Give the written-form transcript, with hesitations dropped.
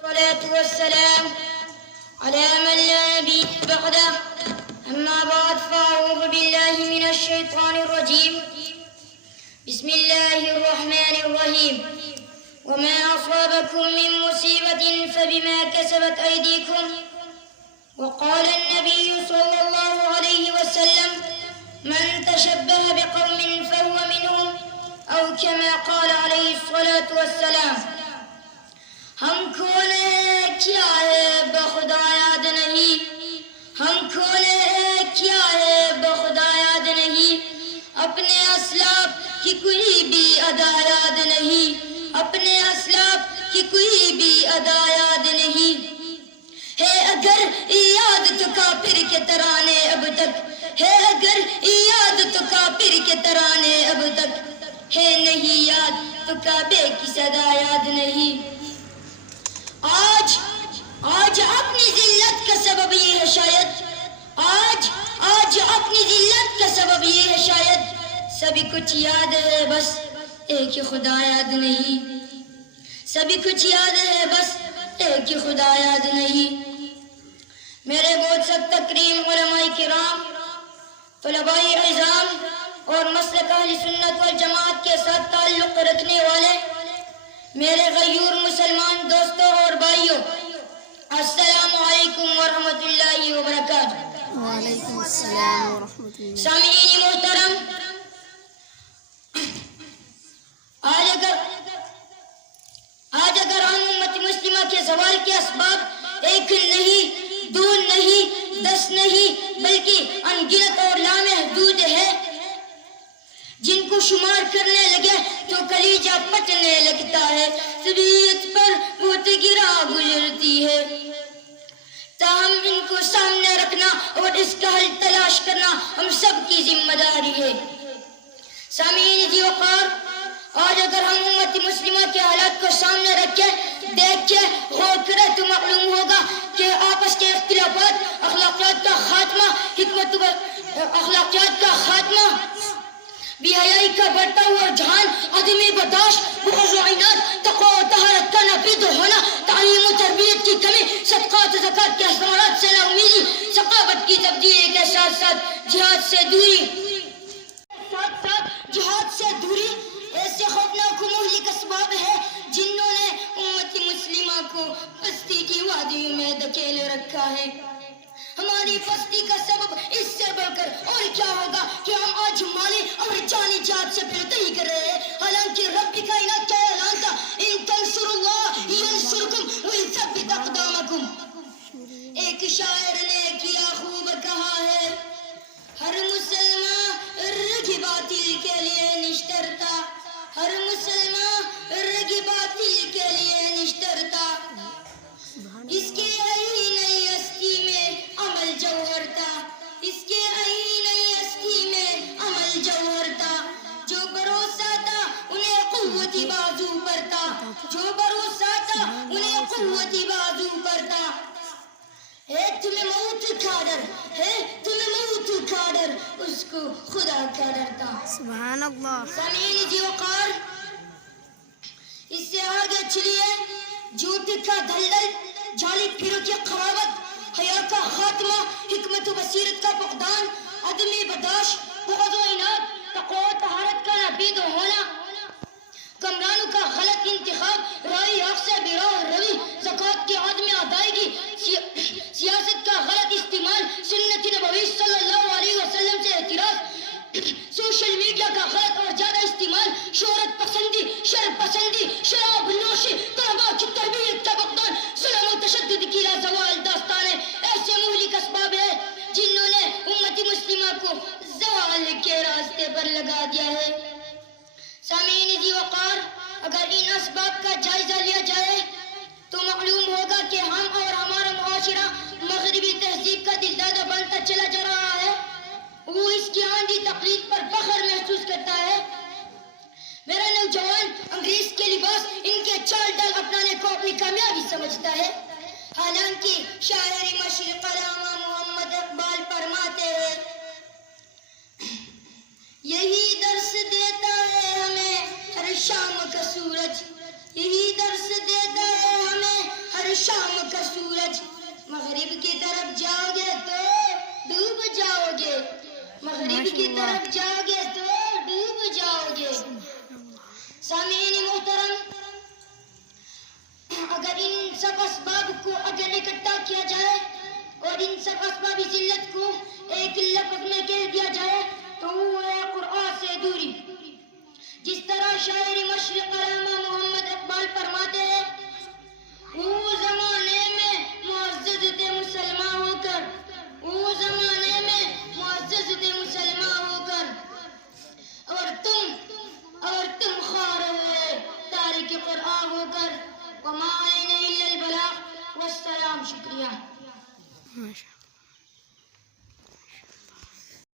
والصلاة والسلام على من لا نبي بعده أما بعد فأعوذ بالله من الشيطان الرجيم بسم الله الرحمن الرحيم وما أصابكم من مصيبة فبما كسبت أيديكم وقال النبي صلى الله عليه وسلم من تشبه بقوم فهو منهم أو كما قال عليه الصلاة والسلام ہم کون ہیں کیا ہے بخدا یاد نہیں ہم کون ہیں کیا ہے بخدا یاد نہیں اپنے اسلاف کی کوئی بھی ادا یاد نہیں اپنے اسلاف کی کوئی بھی ادا یاد نہیں ہے اگر یاد تو کافر کے ترانے اب تک ہے اگر یاد تو کافر کے ترانے اب تک ہے نہیں یاد تو کعبے کی صدا یاد نہیں آج اپنی ذلت کا سبب یہ ہے شاید آج اپنی ذلت کا سبب یہ ہے شاید سبھی کچھ یاد ہے بس ایک ہی خدا یاد نہیں سبھی کچھ یاد ہے بس ایک ہی خدا یاد نہیں میرے بہت سب تکریم علماء کرام طلباء اعظام اور مسلک اہل سنت والجماعت کے ساتھ تعلق رکھنے والے میرے غیور مسلمان دوستوں اور بھائیوں السلام علیکم ورحمۃ اللہ وبرکاتہ وعلیکم السلام ورحمۃ اللہ. سامعین محترم آج اگر ہم امت مسلمہ کے زوال کے اسباب ایک نہیں دو نہیں 10 نہیں بلکہ انگنت اور لامحدود ہے جن کو شمار کرنے لگے تو کلیجہ پھٹنے لگتا ہے طبیعت پر بہت گرا گزرتی ہے تاہم ان کو سامنے رکھنا اور اس کا حل تلاش کرنا ہم سب کی ذمہ داری ہے سامعین ذی وقار آج اگر ہم امت مسلمہ کے حالات کو سامنے رکھے دیکھ کے غور کرے تو معلوم ہوگا کہ آپس کے اختلافات اخلاقیات کا خاتمہ اخلاقیات کا خاتمہ بے حیائی کا بڑھتا ہوا رجحان عدم برداشت بغض و عناد تقوی و طہارت کا ناپید ہونا تعلیم و تربیت کی کمی صدقات و زکوٰۃ کے ثمرات سے نا امیدی ثقافت کی تبدیلی کے ساتھ ساتھ جہاد سے دوری ایسے خوفناک و مہلک اسباب ہے جنہوں نے امت مسلمہ کو پستی کی وادیوں میں دھکیلے رکھا ہے ہماری پستی کا سبب اس سے بڑھ کر اور کیا ہوگا کہ ہم آج مالی اور جانی جہاد سے پھرتہی کر رہے ہیں حالانکہ رب کائنات کا اعلان تھا ان تنصروا اللہ ینصرکم ویثبت اقدامکم ایک شاعر نے کیا خوب کہا ہے ہر مسلمان رگ باطل کے لیے نشترتا ہر مسلمان رگ باطل کے لیے نشترتا اس کے نئی ہستی میں عمل جوہر تھا اس کے نئی ہستی میں عمل جوہر تھا جو بھروسہ تھا انہیں قوتی بازو پر تھا جو بھروسہ تھا انہیں قوتی بازو پر تھا ہے تمہیں موت کا ڈر ہے تمہیں موت کا ڈر اس کو خدا کا ڈر تھا سبحان اللہ. سامعین ذی وقار اس سے آگے چلیے جھوٹ کا دلدل جعلی پیروں کی قراوت حیا کا خاتمہ حکمت و بصیرت کا فقدان عدم برداشت بغض و عناد تقوی و طہارت کا ناپید ہونا کمرانوں کا غلط انتخاب رائے حق سے بیراہ روی زکوٰۃ کی عدم ادائیگی سیاست کا غلط استعمال سنت نبوی صلی اللہ علیہ وسلم سے اعتراض سوشل میڈیا کا غلط اور زیادہ استعمال شہرت پسندی شر پسندی شراب نوشی طلباء کی تربیت کا فقدان ظلم و تشدد کی لازوال داستانیں ایسے مہلک اسباب ہیں جنہوں نے امت مسلمہ کو زوال کے راستے پر لگا دیا ہے سامعین ذی وقار اگر ان اسباب کا جائزہ لیا جائے تو معلوم ہوگا کہ ہم اور ہمارا معاشرہ مغربی تہذیب کا دلدادہ بنتا چلا جا رہا ہے وہ اس کی آندھی تقلید پر فخر محسوس کرتا ہے میرا نوجوان انگریز کے لباس ان کے چال ڈال اپنانے کو اپنی کامیابی سمجھتا ہے حالانکہ شاعر مشرق علامہ محمد اقبال فرماتے ہیں یہی درس دیتا ہے ہمیں ہر شام کا سورج یہی درس دیتا ہے ہمیں اور شام کا سورج مغرب کی طرف جاؤ گے تو ڈوب جاؤ گے، مغرب کی طرف جاؤ گے تو ڈوب جاؤ گے۔ سامعین محترم، اگر ان سب اسباب کو اگر اکٹھا کیا جائے اور ان سب اسباب ذلت کو ایک لفظ میں کہہ دیا جائے